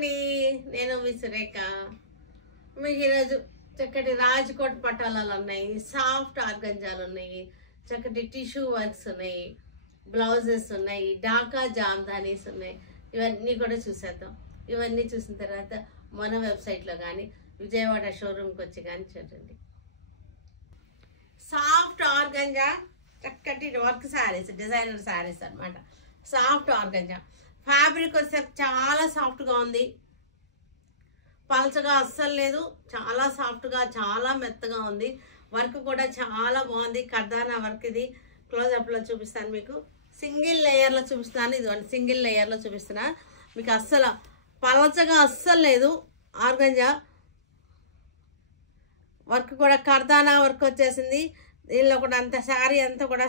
అండి, నేను మీ సురేఖ. మీకు ఈరోజు చక్కటి రాజ్కోట్ పటాలాలు ఉన్నాయి, సాఫ్ట్ ఆర్గంజాలు ఉన్నాయి, చక్కటి టిష్యూ వర్క్స్ ఉన్నాయి, బ్లౌజెస్ ఉన్నాయి, ఢాకా జామ్దానీస్ ఉన్నాయి. ఇవన్నీ కూడా చూసేద్దాం. ఇవన్నీ చూసిన తర్వాత మన వెబ్సైట్లో కానీ విజయవాడ షోరూమ్కి వచ్చి కానీ చూడండి. సాఫ్ట్ ఆర్గంజా చక్కటి వర్క్ శారీస్, డిజైనర్ శారీస్ అనమాట. సాఫ్ట్ ఆర్గంజా ఫ్యాబ్రిక్ వచ్చేసరికి చాలా సాఫ్ట్గా ఉంది, పలచగా అస్సలు లేదు, చాలా సాఫ్ట్గా చాలా మెత్తగా ఉంది. వర్క్ కూడా చాలా బాగుంది. కర్దానా వర్క్ ఇది. క్లోజప్లో చూపిస్తాను మీకు, సింగిల్ లేయర్లో చూపిస్తాను. ఇది సింగిల్ లేయర్లో చూపిస్తున్నా మీకు. అస్సలు పలచగా అస్సలు లేదు. ఆర్గంజా వర్క్ కూడా కర్దానా వర్క్ వచ్చేసింది. దీనిలో కూడా అంత శారీ అంతా కూడా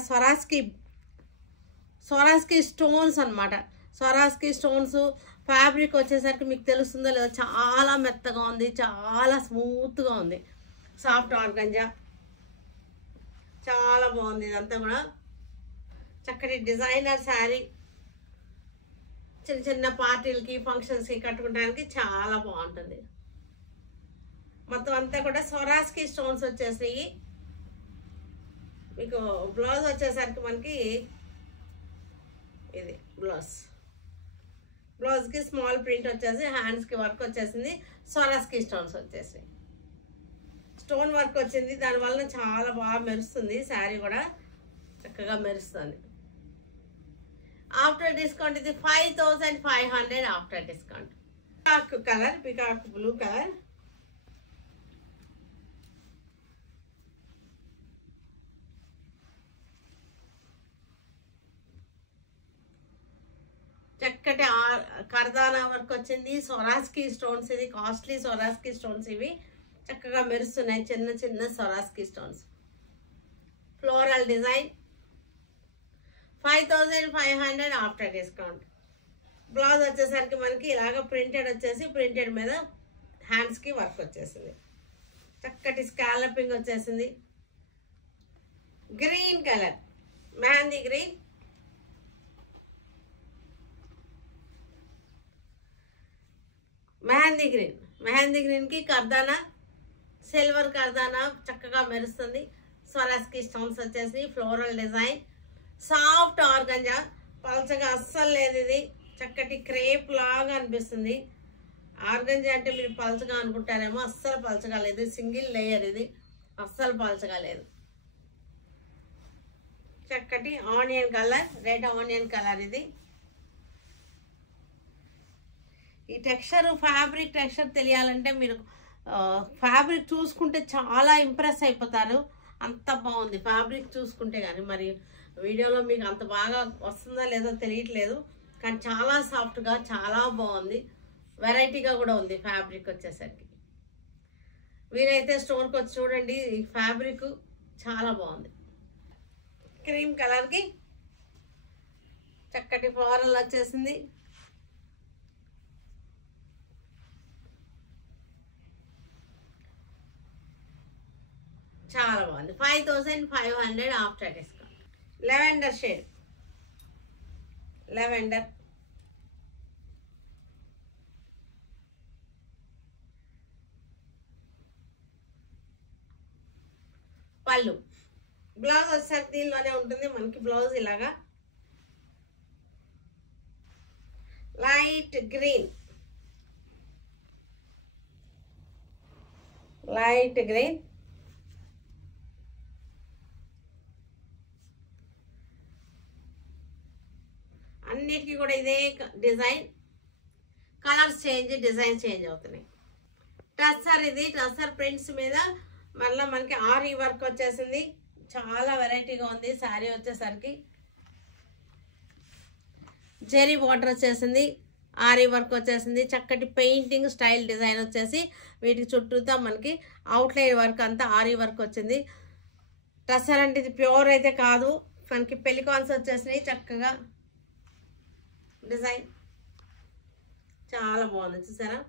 స్వరాస్కి స్టోన్స్ అనమాట. స్వరాస్కి స్టోన్స్. ఫ్యాబ్రిక్ వచ్చేసరికి మీకు తెలుస్తుందో లేదో చాలా మెత్తగా ఉంది, చాలా స్మూత్గా ఉంది. సాఫ్ట్ ఆర్గంజా చాలా బాగుంది. ఇదంతా కూడా చక్కటి డిజైనర్ శారీ. చిన్న చిన్న పార్టీలకి ఫంక్షన్స్కి కట్టుకోవడానికి చాలా బాగుంటుంది. మొత్తం అంతా కూడా స్వరాస్కి స్టోన్స్ వచ్చేసినాయి. మీకు బ్లౌజ్ వచ్చేసరికి మనకి ఇది బ్లౌజ్కి స్మాల్ ప్రింట్ వచ్చేసి హ్యాండ్స్కి వర్క్ వచ్చేసింది. స్వరాస్కి స్టోన్స్ వచ్చేసినాయి. స్టోన్ వర్క్ వచ్చింది, దానివల్ల చాలా బాగా మెరుస్తుంది. శారీ కూడా చక్కగా మెరుస్తుంది. ఆఫ్టర్ డిస్కౌంట్ ఇది 5500 after discount. Peacock colour, peacock blue colour. చక్కటి కర్దానా వర్క్ వచ్చింది. స్వరాస్కి స్టోన్స్, ఇది కాస్ట్లీ స్వరాస్కి స్టోన్స్. ఇవి చక్కగా మెరుస్తున్నాయి, చిన్న చిన్న స్వరాస్కి stones. Floral design 5500 after discount. Blouse వచ్చేసరికి మనకి ఇలాగ ప్రింటెడ్ వచ్చేసి, ప్రింటెడ్ మీద హ్యాండ్స్కి వర్క్ వచ్చేసింది. చక్కటి స్కాలపింగ్ వచ్చేసింది. Green colour, mehndi green. Mehndi గ్రీన్కి కర్దానా, సిల్వర్ కర్దానా చక్కగా మెరుస్తుంది. స్వరాస్కి స్టోన్స్ వచ్చేసి, ఫ్లోరల్ డిజైన్. సాఫ్ట్ ఆర్గంజా, పలచగా అస్సలు లేదు. ఇది చక్కటి క్రేప్ లాగా అనిపిస్తుంది. ఆర్గంజా అంటే మీరు పలచగా అనుకుంటారేమో, అస్సలు పలచగా లేదు. సింగిల్ లేయర్ ఇది, అస్సలు పలచగా లేదు. చక్కటి onion colour, red onion colour. ఇది ఈ టెక్స్చర్, ఫ్యాబ్రిక్ టెక్స్చర్ తెలియాలంటే మీరు ఫ్యాబ్రిక్ చూసుకుంటే చాలా ఇంప్రెస్ అయిపోతారు. అంత బాగుంది ఫ్యాబ్రిక్ చూసుకుంటే. కానీ మరి వీడియోలో మీకు అంత బాగా వస్తుందో లేదో తెలియట్లేదు, కానీ చాలా సాఫ్ట్గా చాలా బాగుంది. వెరైటీగా కూడా ఉంది ఫ్యాబ్రిక్ వచ్చేసరికి. వీరైతే స్టోర్కి వచ్చి చూడండి, ఈ ఫ్యాబ్రిక్ చాలా బాగుంది. క్రీమ్ కలర్కి చక్కటి ఫ్లోరల్ వచ్చేసింది. చాలా బాగుంది. 5500 after discount. Lavender shade, lavender. పళ్ళు. బ్లౌజ్ వచ్చేసరికి దీనిలోనే ఉంటుంది మనకి. బ్లౌజ్ ఇలాగా లైట్ గ్రీన్, లైట్ గ్రీన్. అన్నిటికీ కూడా ఇదే design. Colours change, design change అవుతున్నాయి. టస్సర్, ఇది టస్సర్ ప్రింట్స్ మీద మళ్ళీ మనకి ఆరీ వర్క్ వచ్చేసింది. చాలా వెరైటీగా ఉంది. శారీ వచ్చేసరికి జెరీ బార్డర్ వచ్చేసింది, ఆరీ వర్క్ వచ్చేసింది. చక్కటి పెయింటింగ్ స్టైల్ డిజైన్ వచ్చేసి వీటికి చుట్టూతా మనకి అవుట్లైన్ వర్క్ అంతా ఆరీ వర్క్ వచ్చింది. టస్సర్ అంటే ఇది ప్యూర్ అయితే కాదు, మనకి పెలికాన్స్ వచ్చేసినాయి. చక్కగా డిజైన్ చాలా బాగుంది. చూసారా,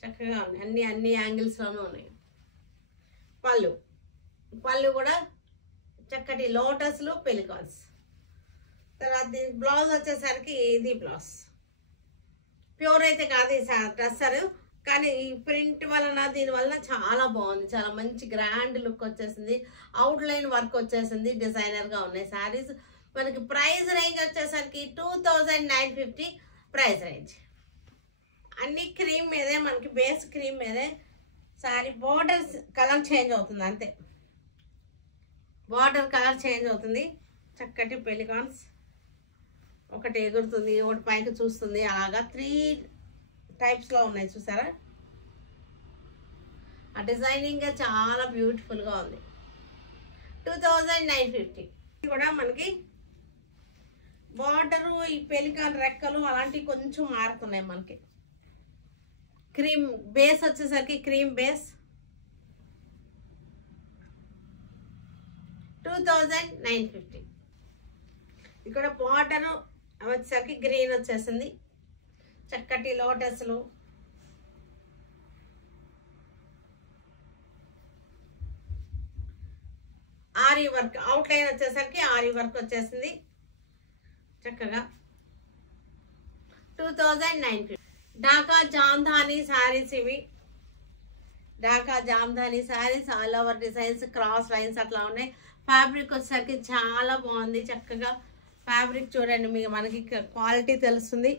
చక్కగా ఉంది. అన్ని యాంగిల్స్లోనూ ఉన్నాయి. పళ్ళు కూడా చక్కటి లోటస్లు, పెలికాన్స్. తర్వాత దీని బ్లౌజ్ వచ్చేసరికి ఇది బ్లౌజ్ ప్యూర్ అయితే కాదు ఈ టస్సర్, కానీ ఈ ప్రింట్ వలన దీని వలన చాలా బాగుంది, చాలా మంచి గ్రాండ్ లుక్ వచ్చేసింది, అవుట్ లైన్ వర్క్ వచ్చేసింది, డిజైనర్గా ఉన్నాయి శారీస్. మనకి ప్రైస్ రేంజ్ వచ్చేసరికి 2950 ప్రైస్ రేంజ్. అన్ని క్రీమ్ మీదే, మనకి బేస్ క్రీమ్ మీదే. శారీ బార్డర్ కలర్ చేంజ్ అవుతుంది అంతే, బార్డర్ కలర్ చేంజ్ అవుతుంది. చక్కటి పెలికాన్స్, ఒకటి ఎగురుతుంది, ఒకటి పైకి చూస్తుంది, అలాగా 3 టైప్స్లో ఉన్నాయి చూసారా. ఆ డిజైనింగ్ చాలా బ్యూటిఫుల్గా ఉంది. 2950 కూడా మనకి బార్డరు, ఈ పెలికాన్ రెక్కలు అలాంటివి కొంచెం మారుతున్నాయి. మనకి క్రీమ్ బేస్ వచ్చేసరికి క్రీమ్ బేస్ 2950. ఇక్కడ బార్డరు వచ్చేసరికి గ్రీన్ వచ్చేసింది, చక్కటి లోటస్లు, ఆరీ వర్క్, అవుట్ లైన్ వచ్చేసరికి ఆరీ వర్క్ వచ్చేసింది చక్కగా. 2950. ఢాకా జామ్దాని శారీస్ ఇవి. Dhaka Jamdani saris all over designs, cross lines అట్లా ఉన్నాయి. ఫ్యాబ్రిక్ వచ్చేసరికి చాలా బాగుంది చక్కగా. ఫ్యాబ్రిక్ చూడండి, మీకు మనకి క్వాలిటీ తెలుస్తుంది,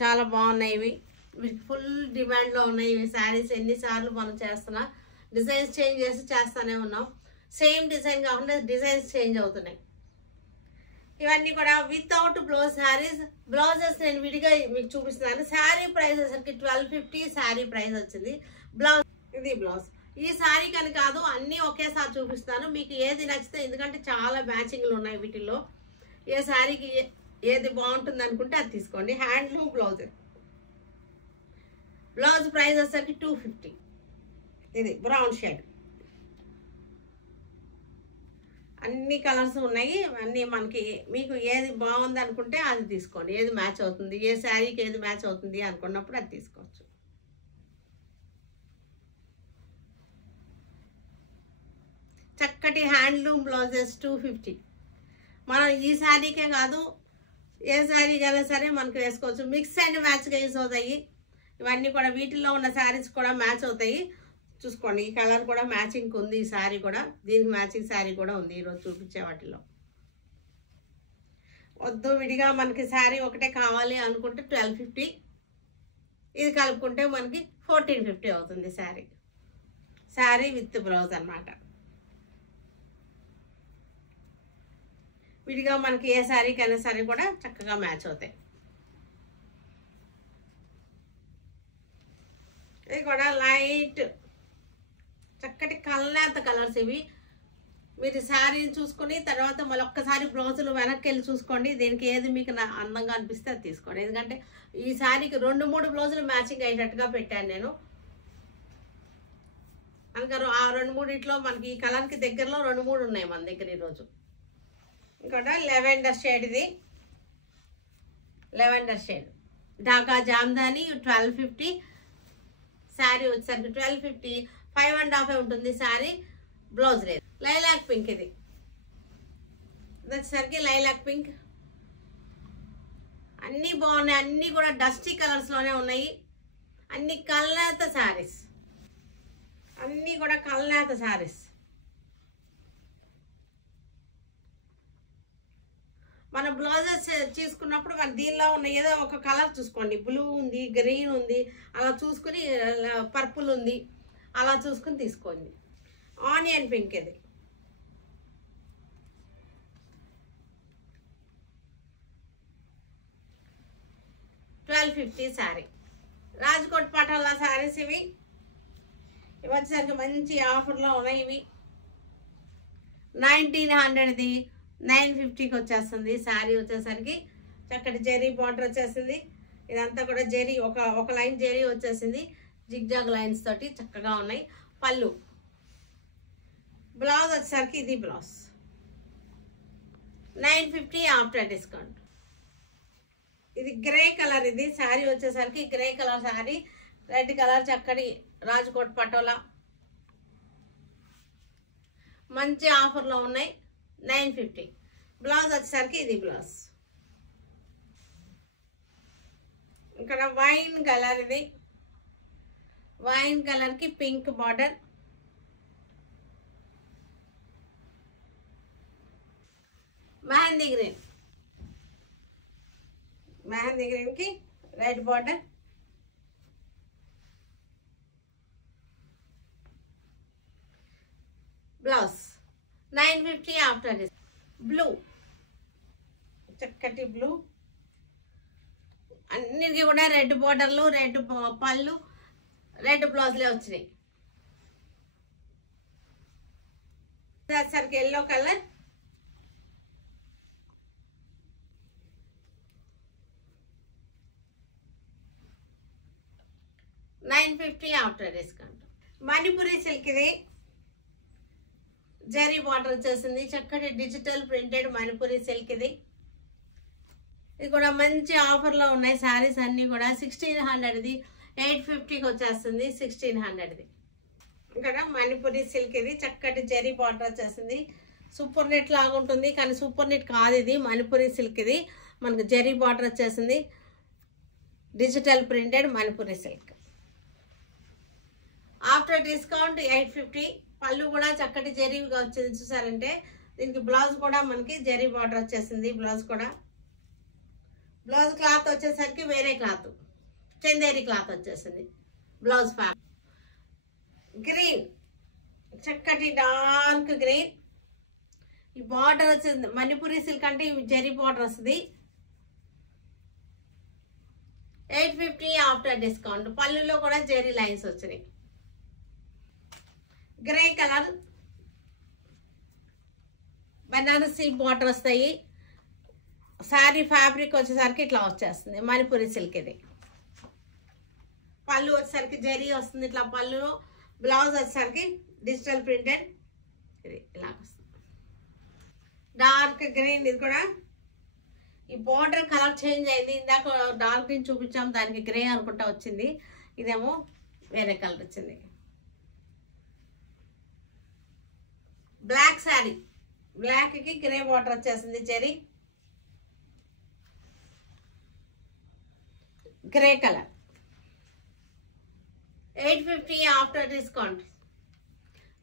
చాలా బాగున్నాయి ఇవి. మీకు ఫుల్ డిమాండ్లో ఉన్నాయి ఇవి శారీస్. ఎన్నిసార్లు మనం చేస్తున్నా డిజైన్స్ చేంజ్ చేసి చేస్తూనే ఉన్నాం. సేమ్ డిజైన్ కాకుండా డిజైన్స్ చేంజ్ అవుతున్నాయి. ఇవన్నీ కూడా వితౌట్ బ్లౌజ్ శారీస్. బ్లౌజెస్ నేను విడిగా మీకు చూపిస్తున్నాను. శారీ ప్రైస్ వచ్చేసరికి 1250 శారీ ప్రైస్ వచ్చింది. బ్లౌజ్ ఇది బ్లౌజ్. ఈ శారీ కానీ కాదు, అన్నీ ఒకేసారి చూపిస్తాను, మీకు ఏది నచ్చితే, ఎందుకంటే చాలా మ్యాచింగ్లు ఉన్నాయి వీటిల్లో. ఏ శారీకి ఏది బాగుంటుంది అనుకుంటే అది తీసుకోండి. Handloom blouse. బ్లౌజ్ ప్రైస్ వచ్చేసరికి 250. ఇది బ్రౌన్ షేడ్, అన్ని కలర్స్ ఉన్నాయి. అన్నీ మనకి మీకు ఏది బాగుంది అనుకుంటే అది తీసుకోండి, ఏది మ్యాచ్ అవుతుంది, ఏ శారీకి ఏది మ్యాచ్ అవుతుంది అనుకున్నప్పుడు అది తీసుకోవచ్చు. చక్కటి హ్యాండ్లూమ్ బ్లౌజెస్ 250. మనం ఈ శారీకే కాదు, ఏ శారీకైనా సరే మనకు వేసుకోవచ్చు. మిక్స్ అండ్ మ్యాచ్గా యూస్ అవుతాయి ఇవన్నీ కూడా. వీటిల్లో ఉన్న శారీస్ కూడా మ్యాచ్ అవుతాయి. చూసుకోండి, ఈ కలర్ కూడా మ్యాచింగ్ ఉంది, ఈ శారీ కూడా దీనికి మ్యాచింగ్ శారీ కూడా ఉంది ఈరోజు చూపించే వాటిలో. వద్దు విడిగా మనకి శారీ ఒకటే కావాలి అనుకుంటే 1250, ఇది కలుపుకుంటే మనకి 1450 అవుతుంది శారీ. శారీ విత్ బ్లౌజ్ అన్నమాట. విడిగా మనకి ఏ శారీకైనా సరే కూడా చక్కగా మ్యాచ్ అవుతాయి. ఇది కూడా లైట్ చక్కటి కల్నేత కలర్స్ ఇవి. మీరు శారీని చూసుకొని తర్వాత మళ్ళొక్కసారి బ్లౌజులు వెనక్కి వెళ్ళి చూసుకోండి, దీనికి ఏది మీకు అందంగా అనిపిస్తే అది తీసుకోండి. ఎందుకంటే ఈ శారీకి 2-3 బ్లౌజులు మ్యాచింగ్ అయ్యేటట్టుగా పెట్టాను నేను. అందుకని ఆ 2-3 మనకి ఈ కలర్కి దగ్గరలో 2-3 ఉన్నాయి మన దగ్గర ఈరోజు. ఇంకోట లెవెండర్ షేడ్, ఇది లెవెండర్ షేడ్. ఢాకా జామ్దాని 1250 శారీ వచ్చేసరికి 1250. 5.5 ఉంటుంది శారీ, బ్లౌజ్ లేదు. లైలాక్ పింక్, ఇది వచ్చేసరికి లైలాక్ పింక్. అన్నీ బాగున్నాయి, అన్నీ కూడా డస్టీ కలర్స్లోనే ఉన్నాయి. అన్ని కల్నేత శారీస్, అన్నీ కూడా కల్నేత శారీస్. మన బ్లౌజెస్ తీసుకున్నప్పుడు మన దీనిలో ఉన్న ఏదో ఒక కలర్ చూసుకోండి. బ్లూ ఉంది, గ్రీన్ ఉంది, అలా చూసుకుని, పర్పుల్ ఉంది, అలా చూసుకుని తీసుకోండి. ఆనియన్ పింక్, ఇది $1250 శారీ. రాజ్కోట్ పటోలా శారీస్ ఇవి. ఇవి వచ్చేసరికి మంచి ఆఫర్లో ఉన్నాయి. ఇవి 1900ది 950కి వచ్చేస్తుంది శారీ. వచ్చేసరికి చక్కటి జెరీ బార్డర్ వచ్చేసింది. ఇదంతా కూడా జెరీ, ఒక లైన్ జెరీ వచ్చేసింది, జిగ్జాగ్ లైన్స్ తోటి చక్కగా ఉన్నాయి. పళ్ళు. బ్లౌజ్ వచ్చేసరికి ఇది బ్లౌజ్ 950 ఆఫ్టర్ డిస్కౌంట్. ఇది గ్రే కలర్, ఇది శారీ వచ్చేసరికి grey colour sari, red colour చక్కటి రాజ్కోట్ పటోలా మంచి ఆఫర్లో ఉన్నాయి. 950. బ్లౌజ్ వచ్చేసరికి ఇది బ్లౌజ్. ఇక్కడ వైన్ కలర్, ఇది వైన్ కలర్కి pink border, mehndi green, mehndi గ్రీన్కి రెడ్ బార్డర్, బ్లౌజ్ 950 ఆఫ్టర్ డిస్. బ్లూ, చక్కటి బ్లూ, అన్నిటికీ కూడా రెడ్ బార్డర్లు, రెడ్ పళ్ళు, రెడ్ బ్లౌజ్లే వచ్చినాయి. సరికి yellow colour, $950 after discount. Manipuri silk, ఇది జరీ బార్డర్ వచ్చేసింది, చక్కటి డిజిటల్ ప్రింటెడ్ మణిపురి సిల్క్. ఇది కూడా మంచి ఆఫర్లో ఉన్నాయి శారీస్ అన్నీ కూడా. 1600, 850కి వచ్చేస్తుంది, 1600. ఇక్కడ మణిపురి సిల్క్, ఇది చక్కటి జరీ బార్డర్ వచ్చేసింది. సూపర్ నెట్ లాగా ఉంటుంది కానీ సూపర్ నెట్ కాదు, ఇది మణిపురి సిల్క్. ఇది మనకు జరీ బార్డర్ వచ్చేసింది, digital printed Manipuri silk. After discount 850. పళ్ళు కూడా చక్కటి జరీగా వచ్చింది చూసారంటే. దీనికి బ్లౌజ్ కూడా మనకి జరీ బార్డర్ వచ్చేసింది. బ్లౌజ్ కూడా, బ్లౌజ్ క్లాత్ వచ్చేసరికి వేరే క్లాత్, చందేరి క్లాత్ వచ్చేసింది బ్లౌజ్ ఫ్యాబ్రిక్. గ్రీన్, చక్కటి డార్క్ గ్రీన్. ఈ బార్డర్ వచ్చేసింది మణిపురి సిల్క్ అంటే జరీ బార్డర్ వస్తుంది. 850 ఆఫ్టర్ డిస్కౌంట్. పళ్ళులో కూడా జరీ లైన్స్ వచ్చినాయి. గ్రే కలర్, బనారసి బార్డర్ వస్తాయి. శారీ ఫ్యాబ్రిక్ వచ్చేసరికి ఇట్లా వచ్చేస్తుంది మణిపురి సిల్క్. ఇది పళ్ళు వచ్చేసరికి జరీ వస్తుంది ఇట్లా పళ్ళు. బ్లౌజ్ వచ్చేసరికి డిజిటల్ ప్రింటెడ్, ఇది ఇలా వస్తుంది. డార్క్ గ్రీన్, ఇది కూడా ఈ బార్డర్ కలర్ చేంజ్ అయింది. ఇందాక డార్క్ గ్రీన్ చూపించాం, దానికి గ్రే అనుకుంటా వచ్చింది. ఇదేమో వేరే కలర్ వచ్చింది. బ్లాక్ శారీ, బ్లాక్కి గ్రే బార్డర్ వచ్చేసింది zari. Grey colour 850 after discount.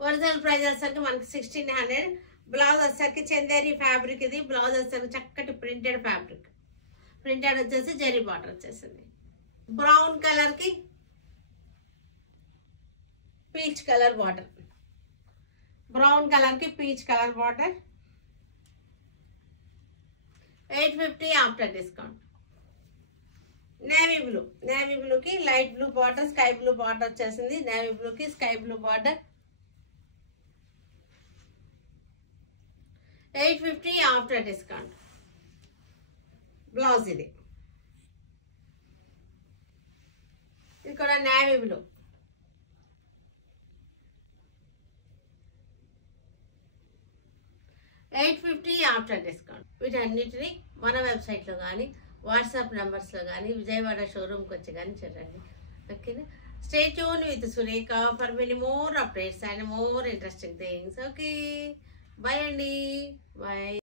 Original price వచ్చేసరికి మనకి 1600. బ్లౌజ్ వచ్చేసరికి చందేరి ఫ్యాబ్రిక్. ఇది బ్లౌజ్ వచ్చేసరికి చక్కటి ప్రింటెడ్ ఫ్యాబ్రిక్, ప్రింటెడ్ వచ్చేసి జరీ బార్డర్ వచ్చేసింది. బ్రౌన్ కలర్కి పీచ్ కలర్ బార్డర్, బ్రౌన్ కలర్కి peach colour border. 850 after discount. Navy blue, navy బ్లూకి light blue border, sky blue border వచ్చేసింది. నేవీ బ్లూకి sky blue border. 850 after discount. Blouse ఇది కూడా నేవీ బ్లూ. $850 after discount. వీటన్నిటిని మన వెబ్సైట్లో కానీ వాట్సాప్ నెంబర్స్లో కానీ విజయవాడ షోరూమ్కి వచ్చి కానీ చూడండి. ఓకేనా? Stay tune with Surekha for many more updates and more interesting things. Okay, bye అండి, బాయ్.